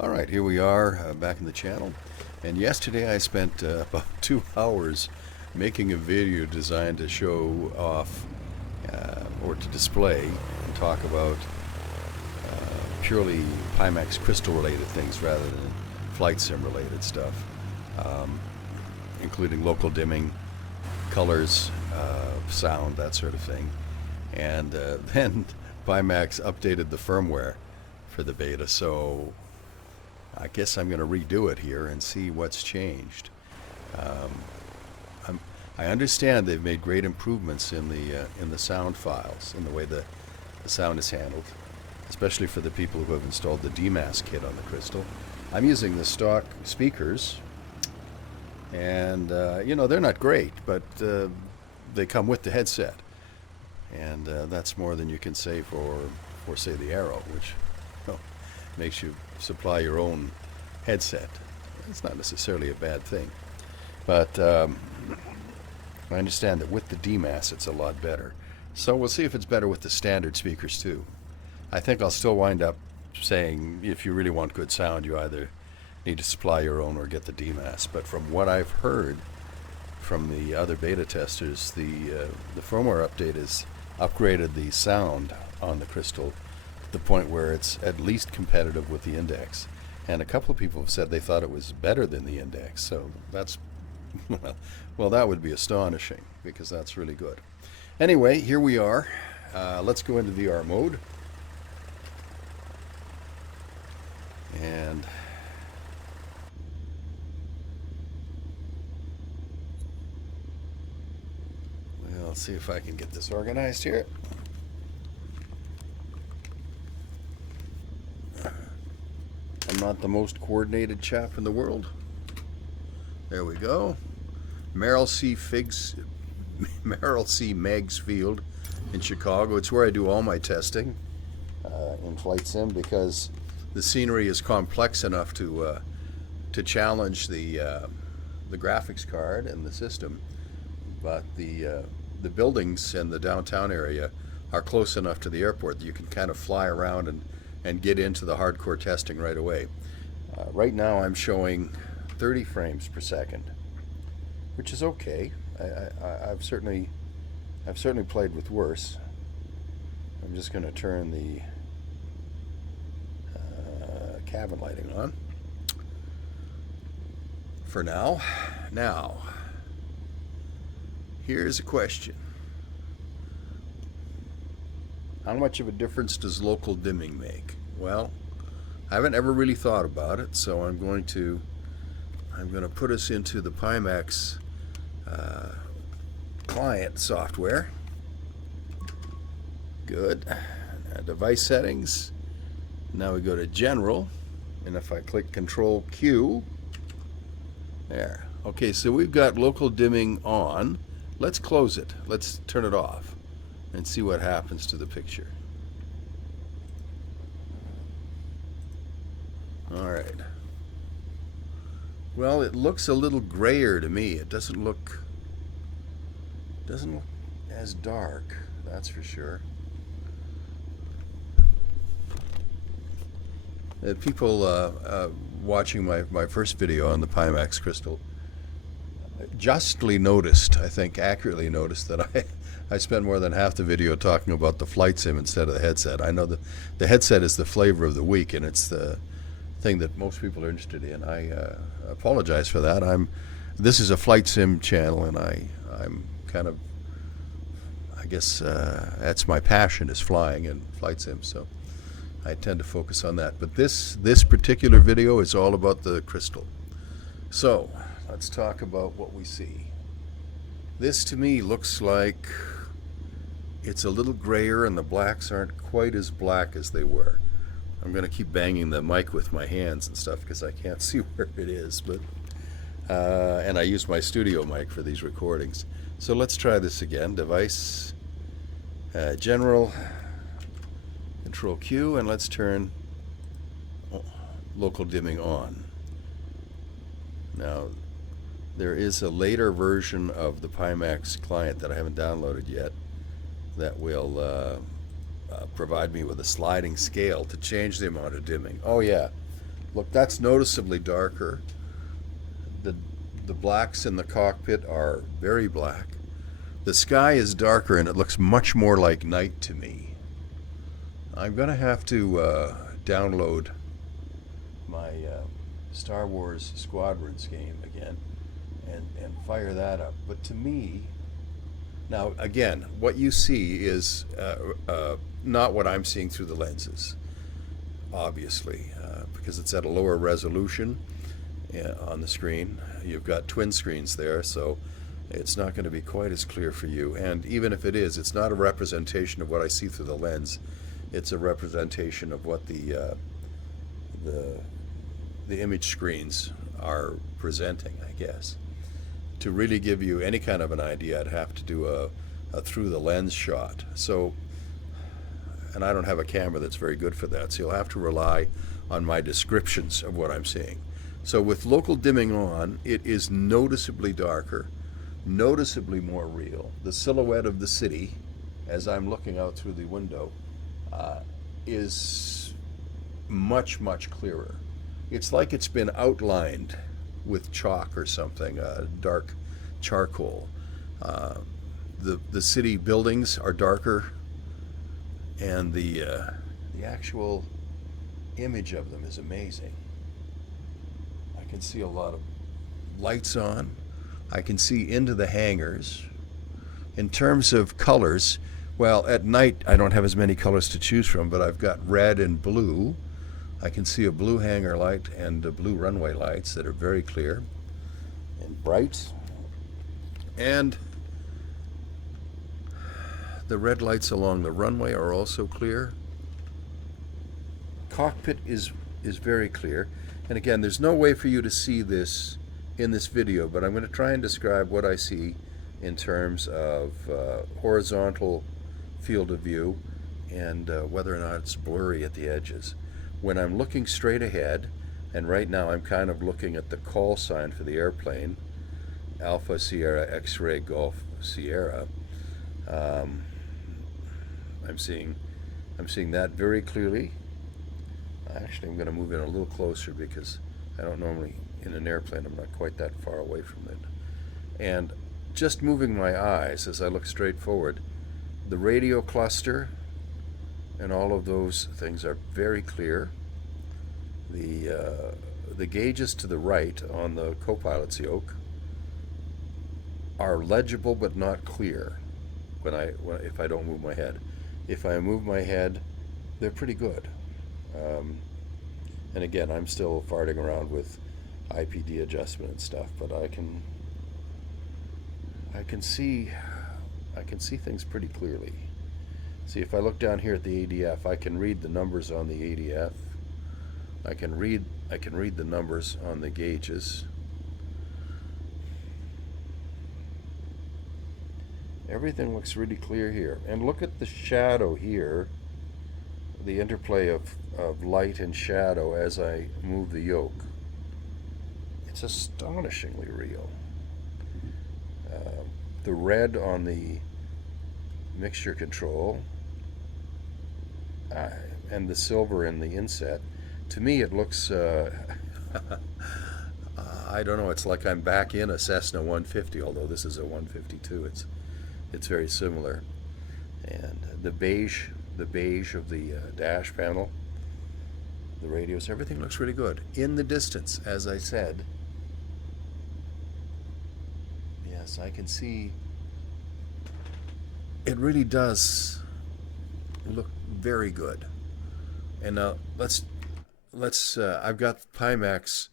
Alright, here we are back in the channel. And yesterday I spent about 2 hours making a video designed to show off or to display and talk about purely Pimax crystal related things rather than flight sim related stuff, including local dimming, colors, sound, that sort of thing. And then Pimax updated the firmware for the beta, so I guess I'm going to redo it here and see what's changed. I understand they've made great improvements in the sound files, in the way the sound is handled, especially for the people who have installed the DMAS kit on the Crystal. I'm using the stock speakers, and they're not great, but they come with the headset, and that's more than you can say for say the Arrow, which makes you supply your own headset. It's not necessarily a bad thing, but I understand that with the DMAS it's a lot better. So we'll see if it's better with the standard speakers too. I think I'll still wind up saying if you really want good sound, you either need to supply your own or get the DMAS. But from what I've heard from the other beta testers, the firmware update has upgraded the sound on the Crystal to the point where it's at least competitive with the Index. And a couple of people have said they thought it was better than the Index. So that's, well, that would be astonishing because that's really good. Anyway, here we are. Let's go into VR mode. And we'll see if I can get this organized here. I'm not the most coordinated chap in the world. There we go. Merrill C. Meigs Field in Chicago. It's where I do all my testing in flight sim because the scenery is complex enough to challenge the graphics card and the system, but the buildings and the downtown area are close enough to the airport that you can kind of fly around and get into the hardcore testing right away. Right now I'm showing 30 frames per second, which is okay. I've certainly played with worse. I'm just going to turn the cabin lighting on for now. Now, here's a question. How much of a difference does local dimming make? Well, I haven't ever really thought about it, so I'm going to put us into the Pimax client software. Good. Device settings. Now we go to General, and if I click Control Q, there. Okay, so we've got local dimming on. Let's close it. Let's turn it off and see what happens to the picture. All right. Well, it looks a little grayer to me. It doesn't look as dark, that's for sure. People watching my first video on the Pimax Crystal justly noticed, I think accurately noticed, that I spent more than half the video talking about the flight sim instead of the headset. I know the headset is the flavor of the week, and it's the thing that most people are interested in. I apologize for that. This is a flight sim channel, and I'm kind of, I guess that's my passion, is flying and flight sim, so I tend to focus on that. But this particular video is all about the Crystal. So let's talk about what we see. This to me looks like it's a little grayer and the blacks aren't quite as black as they were. I'm going to keep banging the mic with my hands and stuff because I can't see where it is, but and I use my studio mic for these recordings. So let's try this again. Device, General, Control Q, and let's turn local dimming on. Now, there is a later version of the Pimax client that I haven't downloaded yet that will provide me with a sliding scale to change the amount of dimming. Oh yeah, Look, that's noticeably darker. The, the blacks in the cockpit are very black. The sky is darker and it looks much more like night to me. I'm going to have to download my Star Wars Squadrons game again and fire that up. But to me, now again, what you see is not what I'm seeing through the lenses, obviously, because it's at a lower resolution on the screen. You've got twin screens there, so it's not going to be quite as clear for you. And even if it is, it's not a representation of what I see through the lens. It's a representation of what the image screens are presenting, I guess. To really give you any kind of an idea, I'd have to do a through the lens shot. So, and I don't have a camera that's very good for that, so you'll have to rely on my descriptions of what I'm seeing. So with local dimming on, it is noticeably darker, noticeably more real. The silhouette of the city, as I'm looking out through the window, is much, much clearer. It's like it's been outlined with chalk or something, dark charcoal. The city buildings are darker, and the actual image of them is amazing. I can see a lot of lights on. I can see into the hangars. In terms of colors, well, at night I don't have as many colors to choose from, but I've got red and blue. I can see a blue hangar light and blue runway lights that are very clear and bright. And the red lights along the runway are also clear. Cockpit is very clear. And again, there's no way for you to see this in this video, but I'm going to try and describe what I see in terms of horizontal field of view and whether or not it's blurry at the edges. When I'm looking straight ahead, and right now I'm kind of looking at the call sign for the airplane, Alpha Sierra X-Ray Golf Sierra, I'm seeing that very clearly. Actually, I'm going to move in a little closer because I don't normally, in an airplane, I'm not quite that far away from it. And just moving my eyes as I look straight forward, the radio cluster and all of those things are very clear. The gauges to the right on the co-pilot's yoke are legible but not clear if I don't move my head. If I move my head, they're pretty good. And again, I'm still farting around with IPD adjustment and stuff, but I can see things pretty clearly. See, if I look down here at the ADF, I can read the numbers on the ADF. I can read the numbers on the gauges. Everything looks really clear here. And look at the shadow here, the interplay of light and shadow as I move the yoke. It's astonishingly real. The red on the mixture control and the silver in the inset, to me it looks I don't know, it's like I'm back in a Cessna 150, although this is a 152. It's very similar. And the beige of the dash panel, the radios, everything looks really good. In the distance, as I said, yes, I can see it really does look very good. And now let's I've got Pimax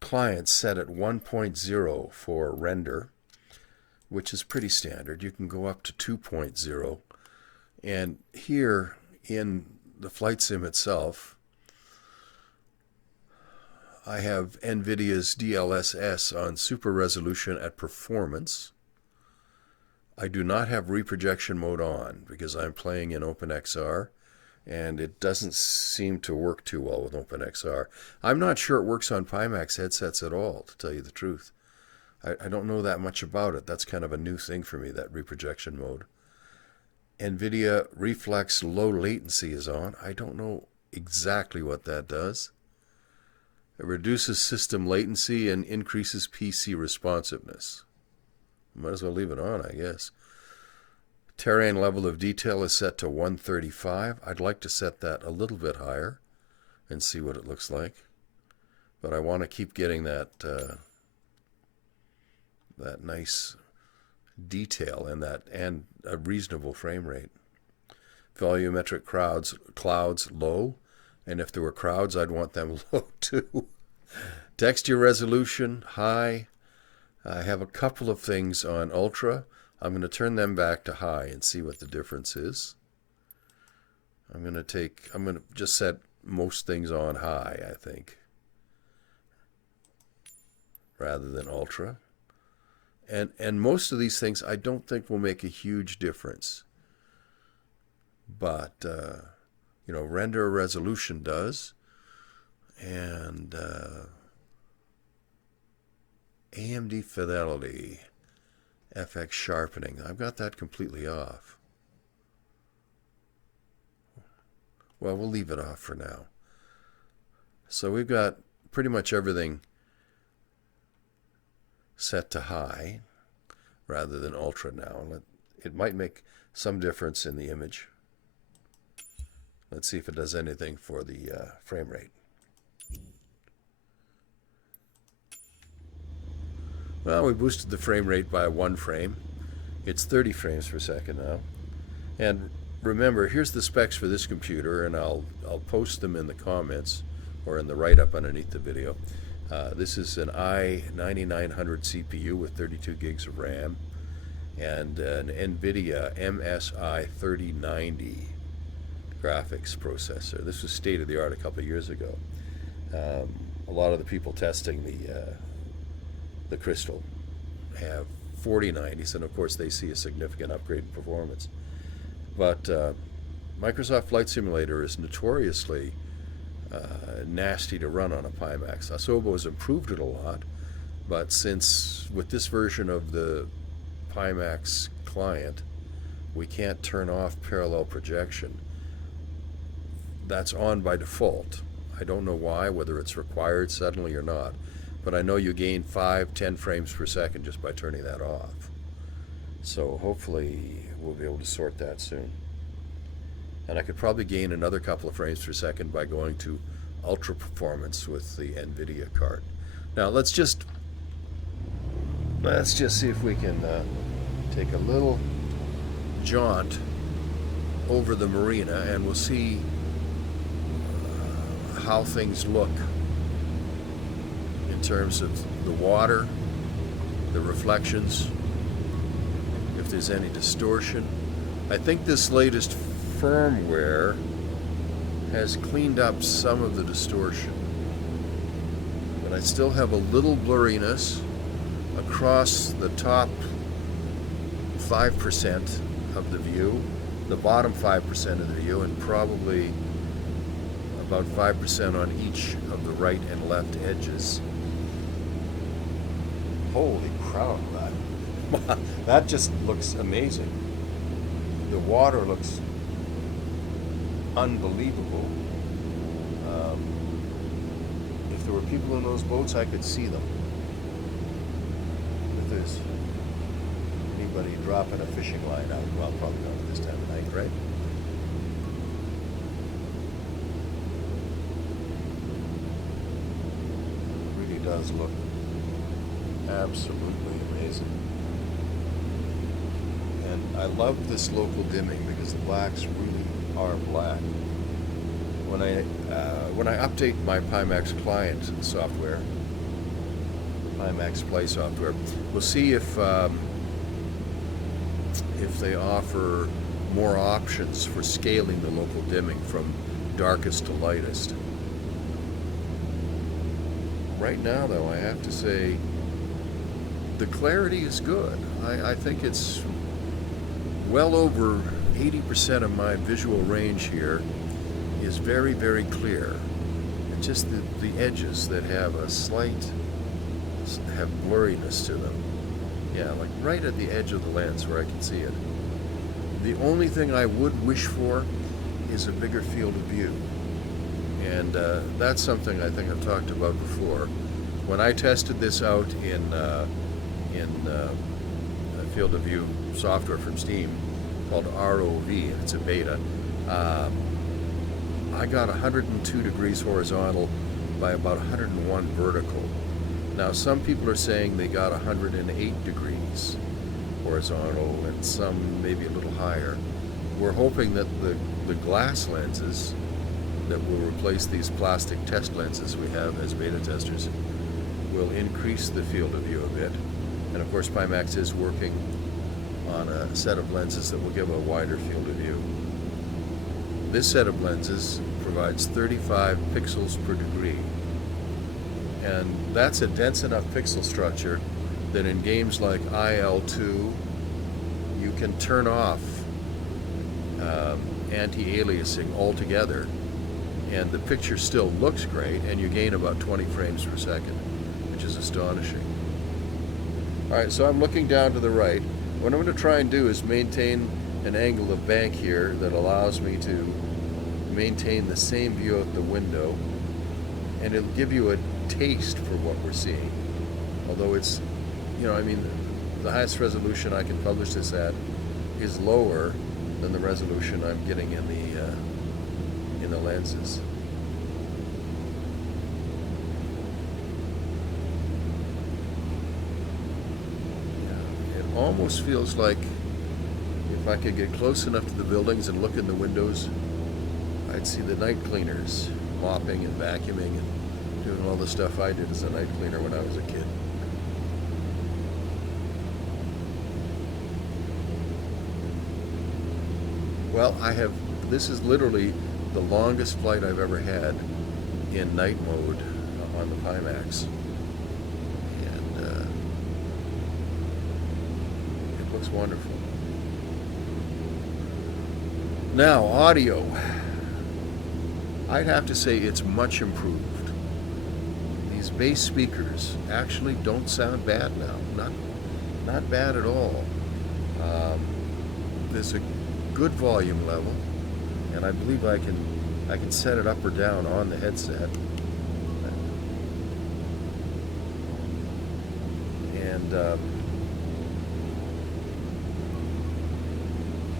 clients set at 1.0 for render, which is pretty standard. You can go up to 2.0. And here in the flight sim itself, I have NVIDIA's DLSS on super resolution at performance. I do not have reprojection mode on because I'm playing in OpenXR, and it doesn't seem to work too well with OpenXR. I'm not sure it works on Pimax headsets at all, to tell you the truth. I don't know that much about it. That's kind of a new thing for me, that reprojection mode. NVIDIA Reflex low latency is on. I don't know exactly what that does. It reduces system latency and increases PC responsiveness. Might as well leave it on, I guess. Terrain level of detail is set to 135. I'd like to set that a little bit higher and see what it looks like. But I want to keep getting that that nice detail and a reasonable frame rate. Volumetric clouds low, and if there were crowds, I'd want them low too. Texture resolution high. I have a couple of things on ultra. I'm going to turn them back to high and see what the difference is. I'm going to just set most things on high, I think, rather than ultra. And most of these things I don't think will make a huge difference. But, render resolution does. And AMD fidelity, FX sharpening, I've got that completely off. Well, we'll leave it off for now. So we've got pretty much everything set to high rather than ultra now. It might make some difference in the image. Let's see if it does anything for the frame rate. Well, we boosted the frame rate by 1 frame. It's 30 frames per second now. And remember, here's the specs for this computer, and I'll post them in the comments or in the write-up underneath the video. This is an i9900 CPU with 32 gigs of RAM and an NVIDIA MSI 3090 graphics processor. This was state-of-the-art a couple of years ago. A lot of the people testing the Crystal have 4090s, and of course they see a significant upgrade in performance. But Microsoft Flight Simulator is notoriously nasty to run on a Pimax. Asobo has improved it a lot, but since with this version of the Pimax client we can't turn off parallel projection, that's on by default. I don't know why, whether it's required suddenly or not, but I know you gain 5-10 frames per second just by turning that off. So hopefully we'll be able to sort that soon. And I could probably gain another couple of frames per second by going to ultra performance with the NVIDIA card. Now let's just see if we can take a little jaunt over the marina, and we'll see how things look in terms of the water, the reflections, if there's any distortion. I think this latest firmware has cleaned up some of the distortion, but I still have a little blurriness across the top 5% of the view, the bottom 5% of the view, and probably about 5% on each of the right and left edges. Holy crap, that just looks amazing. The water looks unbelievable. If there were people in those boats, I could see them. If there's anybody dropping a fishing line out, well, probably not at this time of night, right? It really does look absolutely amazing. And I love this local dimming because the blacks really are black. When I update my Pimax client software, Pimax Play software, we'll see if they offer more options for scaling the local dimming from darkest to lightest. Right now, though, I have to say the clarity is good. I think it's well over 80% of my visual range here is very, very clear. It's just the edges that have a slight, have blurriness to them. Yeah, like right at the edge of the lens where I can see it. The only thing I would wish for is a bigger field of view. And that's something I think I've talked about before. When I tested this out in field of view software from Steam called ROV, and it's a beta, I got 102 degrees horizontal by about 101 vertical. Now some people are saying they got 108 degrees horizontal and some maybe a little higher. We're hoping that the glass lenses that will replace these plastic test lenses we have as beta testers will increase the field of view a bit. And of course Pimax is working on a set of lenses that will give a wider field of view. This set of lenses provides 35 pixels per degree, and that's a dense enough pixel structure that in games like IL-2 you can turn off anti-aliasing altogether and the picture still looks great, and you gain about 20 frames per second, which is astonishing. Alright, so I'm looking down to the right. What I'm going to try and do is maintain an angle of bank here that allows me to maintain the same view out the window, and it'll give you a taste for what we're seeing. Although it's, I mean, the highest resolution I can publish this at is lower than the resolution I'm getting in the lenses. Yeah, it almost feels like if I could get close enough to the buildings and look in the windows, I'd see the night cleaners mopping and vacuuming and doing all the stuff I did as a night cleaner when I was a kid. Well, this is literally the longest flight I've ever had in night mode on the Pimax. And it looks wonderful. Now, audio. I'd have to say it's much improved. These bass speakers actually don't sound bad now. Not bad at all. There's a good volume level, and I believe I can set it up or down on the headset. And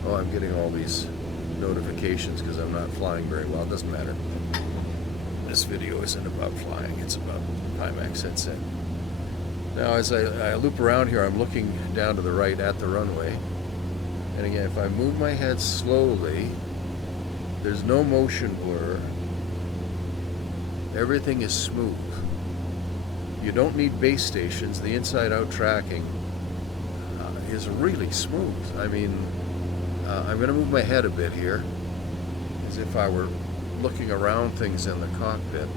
I'm getting all these notifications because I'm not flying very well. It doesn't matter. This video isn't about flying, it's about Pimax headset. Now as I loop around here, I'm looking down to the right at the runway. And again, if I move my head slowly, there's no motion blur. Everything is smooth. You don't need base stations. The inside-out tracking is really smooth. I mean, I'm going to move my head a bit here, as if I were looking around things in the cockpit.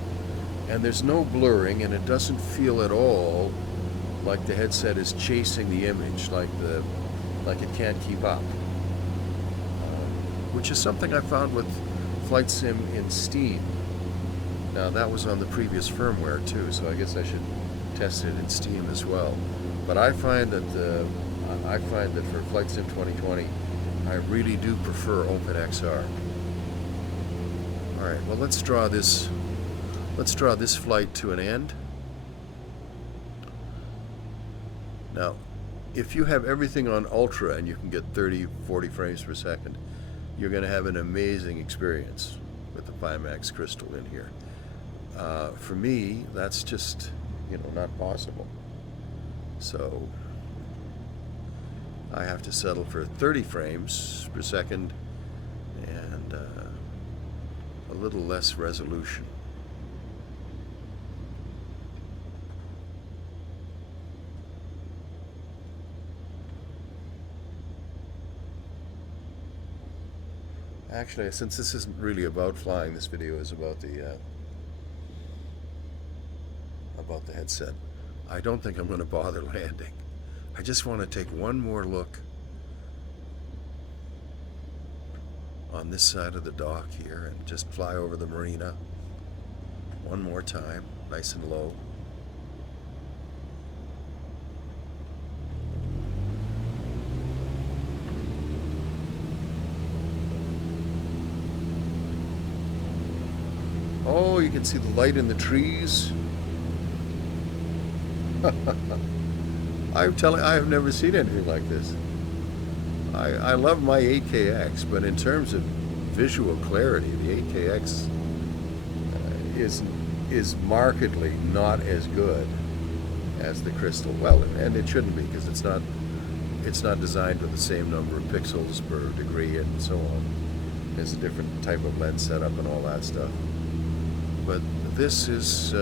And there's no blurring, and it doesn't feel at all like the headset is chasing the image, like it can't keep up. Which is something I found with Flight Sim in Steam. Now that was on the previous firmware too, so I guess I should test it in Steam as well. But I find that for Flight Sim 2020, I really do prefer OpenXR. All right, well let's draw this flight to an end. Now, if you have everything on ultra and you can get 30, 40 frames per second, you're going to have an amazing experience with the Pimax crystal in here. For me, that's just, not possible. So I have to settle for 30 frames per second and a little less resolution. Actually, since this isn't really about flying, this video is about the headset. I don't think I'm going to bother landing. I just want to take one more look on this side of the dock here and just fly over the marina one more time, nice and low. Oh, you can see the light in the trees. I'm telling, I have never seen anything like this. I love my 8KX, but in terms of visual clarity, the 8KX is markedly not as good as the Crystal. Well, and it shouldn't be, because it's not designed with the same number of pixels per degree and so on. There's a different type of lens setup and all that stuff. But this is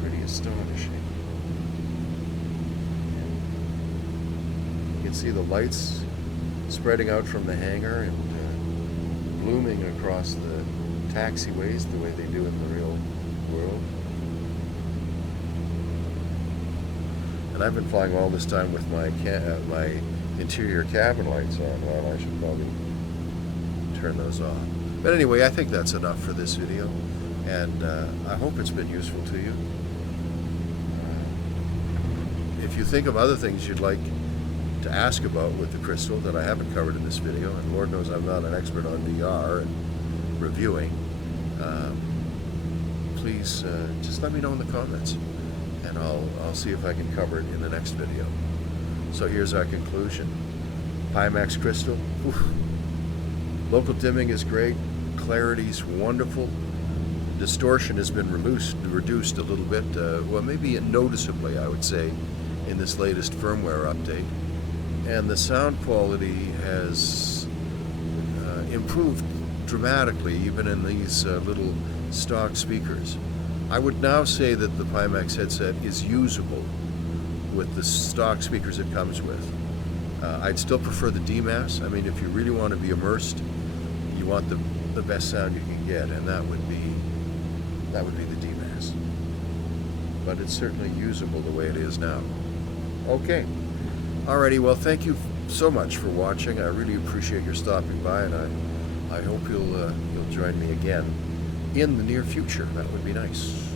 pretty astonishing. You can see the lights spreading out from the hangar and blooming across the taxiways the way they do in the real world. And I've been flying all this time with my my interior cabin lights on. Well, I should probably turn those off. But anyway, I think that's enough for this video, and I hope it's been useful to you. If you think of other things you'd like to ask about with the Crystal that I haven't covered in this video, and Lord knows I'm not an expert on VR and reviewing, please just let me know in the comments, and I'll see if I can cover it in the next video. So here's our conclusion. Pimax Crystal. Oof. Local dimming is great. Clarity's wonderful. Distortion has been reduced a little bit. Well, maybe noticeably, I would say, in this latest firmware update. And the sound quality has improved dramatically, even in these little stock speakers. I would now say that the Pimax headset is usable with the stock speakers it comes with. I'd still prefer the DMAS. I mean, if you really want to be immersed, you want the best sound you can get, and that would be the DMAS. But it's certainly usable the way it is now. Okay. Alrighty, well, thank you so much for watching. I really appreciate your stopping by, and I hope you'll join me again in the near future. That would be nice.